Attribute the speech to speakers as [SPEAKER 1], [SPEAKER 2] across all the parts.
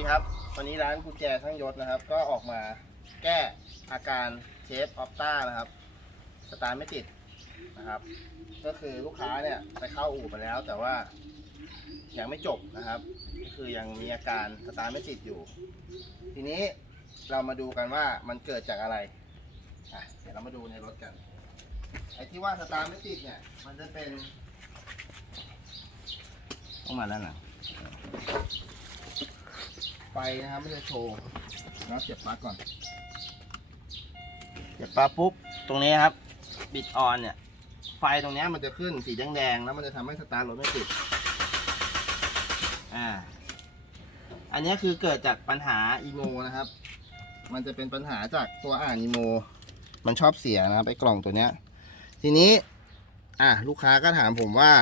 [SPEAKER 1] ดีครับ วันนี้ร้านกุญแจช่างยศนะครับ ก็ออกมาแก้อาการเชฟออฟต้านะครับ สตาร์ทไม่ติดนะครับ ก็คือลูกค้าเนี่ยไปเข้าอู่ไปแล้ว แต่ว่ายังไม่จบนะครับ ก็คือยังมีอาการสตาร์ทไม่ติดอยู่ ทีนี้เรามาดูกันว่ามันเกิดจากอะไรอะเดี๋ยวเรามาดูในรถกัน ไอ้ที่ว่าสตาร์ทไม่ติดเนี่ย มันจะเป็นต้องมาแล้วนะ ไฟนะครับไม่ได้โชว์นะเสียบปลั๊กก่อนเสียบปลั๊กปุ๊บตรงนี้ครับบิดออนเนี่ย ไฟตรงนี้มันจะขึ้นสีแดงๆแล้วมันจะทำให้สตาร์ทรถไม่ติดอ่าอันนี้คือเกิดจากปัญหาอีโมนะครับ มันจะเป็นปัญหาจากตัวอ่านอีโม มันชอบเสียนะครับไอ้กล่องตัวเนี้ย ทีนี้ อะลูกค้าก็ถามผมว่า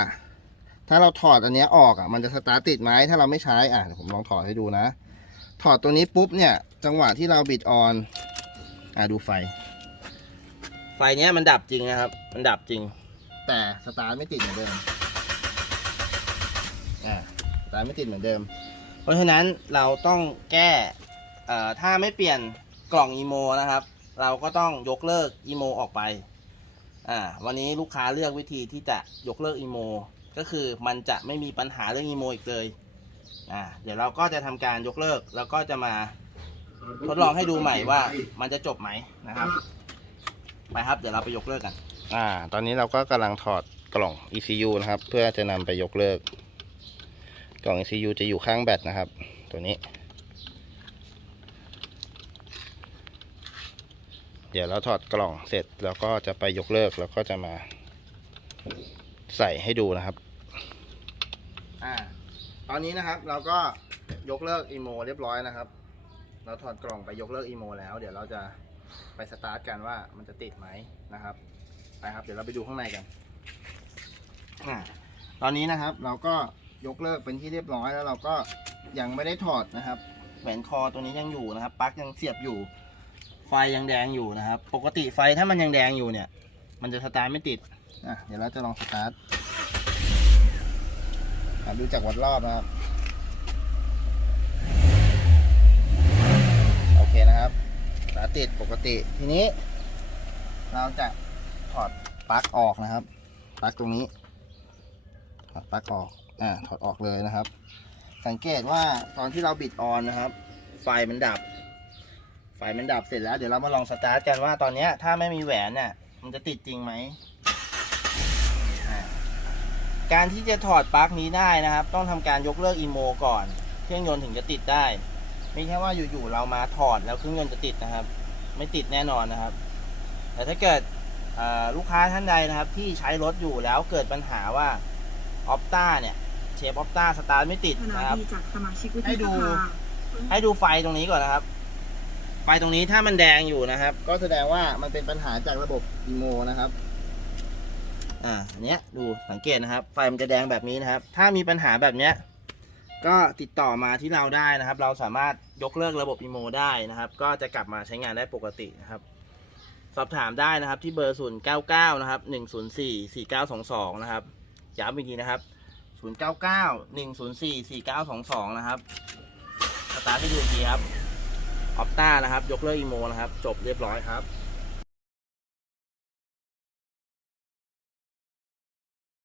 [SPEAKER 1] ถ้าเราถอดอันนี้ออกอะ มันจะสตาร์ทติดไหมถ้าเราไม่ใช้อะเดี๋ยวผมลองถอดให้ดูนะ ถอดตัวนี้ปุ๊บเนี่ย จังหวะที่เราบิดออน อะดูไฟ ไฟเนี้ยมันดับจริงนะครับ มันดับจริง แต่สตาร์ทไม่ติดเหมือนเดิม อะสตาร์ทไม่ติดเหมือนเดิม เพราะฉะนั้นเราต้องแก้เอ่อถ้าไม่เปลี่ยนกล่องอีโมนะครับ เราก็ต้องยกเลิกอีโมออกไป อ่า วันนี้ลูกค้าเลือกวิธีที่จะยกเลิกอีโมก็คือมันจะไม่มีปัญหาเรื่องอีโมอีกเลย อ่าเดี๋ยวเราก็จะทำการยกเลิก แล้วก็จะมาทดลองให้ดูใหม่ว่ามันจะจบไหมนะครับไปครับเดี๋ยวเราไปยกเลิกกัน อ่า ตอนนี้เราก็กำลังถอดกล่อง ECU นะครับ เพื่อจะนำไปยกเลิก กล่อง ECU จะอยู่ข้างแบตนะครับ ตัวนี้ เดี๋ยวเราถอดกล่องเสร็จแล้วก็จะไปยกเลิกแล้วก็จะมาใส่ให้ดูนะครับ อ่า ตอนนี้นะครับเราก็ยกเลิกอีโมเรียบร้อยนะครับ เราถอดกล่องไปยกเลิกอีโมแล้ว เดี๋ยวเราจะไปสตาร์ทกันว่ามันจะติดไหมนะครับไปครับ เดี๋ยวเราไปดูข้างในกันอ่าตอนนี้นะครับเราก็ยกเลิกเป็นที่เรียบร้อยแล้วเราก็ยังไม่ได้ถอดนะครับแหวนคอตัวนี้ยังอยู่นะครับปลั๊กยังเสียบอยู่ ไฟยังแดงอยู่นะครับ ปกติไฟถ้ามันยังแดงอยู่เนี่ย มันจะสตาร์ทไม่ติดอะเดี๋ยวเราจะลองสตาร์ท อะดูจากวัดรอบนะครับ โอเคนะครับสาติดปกติทีนี้ เราจะถอดปลั๊กออกนะครับปลั๊กตรงนี้ ถอดปลั๊กออกอ่าถอดออกเลยนะครับ สังเกตว่าตอนที่เราบิดออนนะครับ ไฟมันดับ ไฟมันดับเสร็จแล้วเดี๋ยวเรามาลองสตาร์ทกันว่าตอนเนี้ยถ้าไม่มีแหวนเนี่ยมันจะติดจริงไหม การที่จะถอดปลั๊กนี้ได้นะครับ ต้องทำการยกเลิกอีโมก่อน เครื่องยนต์ถึงจะติดได้ ไม่ใช่ว่าอยู่ๆเรามาถอดแล้วเครื่องยนต์จะติดนะครับ ไม่ติดแน่นอนนะครับ แต่ถ้าเกิดเอ่อลูกค้าท่านใดนะครับ ที่ใช้รถอยู่แล้วเกิดปัญหาว่าออฟต้าเนี่ยเชฟออฟต้าสตาร์ทไม่ติด
[SPEAKER 2] ขณะ
[SPEAKER 1] นะครับ
[SPEAKER 2] ดีจากสมาชิกวุ
[SPEAKER 1] ให้
[SPEAKER 2] ฒิ
[SPEAKER 1] ดู
[SPEAKER 2] สภา
[SPEAKER 1] ให้ดูไฟตรงนี้ก่อนนะครับ ไฟตรงนี้ถ้ามันแดงอยู่นะครับ ก็แสดงว่ามันเป็นปัญหาจากระบบอีโมนะครับ อ่าอันเนี้ยดูสังเกตนะครับ ไฟมันจะแดงแบบนี้นะครับ ถ้ามีปัญหาแบบเนี้ยก็ติดต่อมาที่เราได้นะครับ เราสามารถยกเลิกระบบอีโมได้นะครับ ก็จะกลับมาใช้งานได้ปกตินะครับ สอบถามได้นะครับที่เบอร์ 0 9 9 นะครับ 104 4922 นะครับย้ำอีกทีนะครับ 099 104 4922 นะครับสตาร์ทให้ดูอีกทีครับออปต้านะครับ ยกเลิกอีโมนะครับ จบเรียบร้อยครับ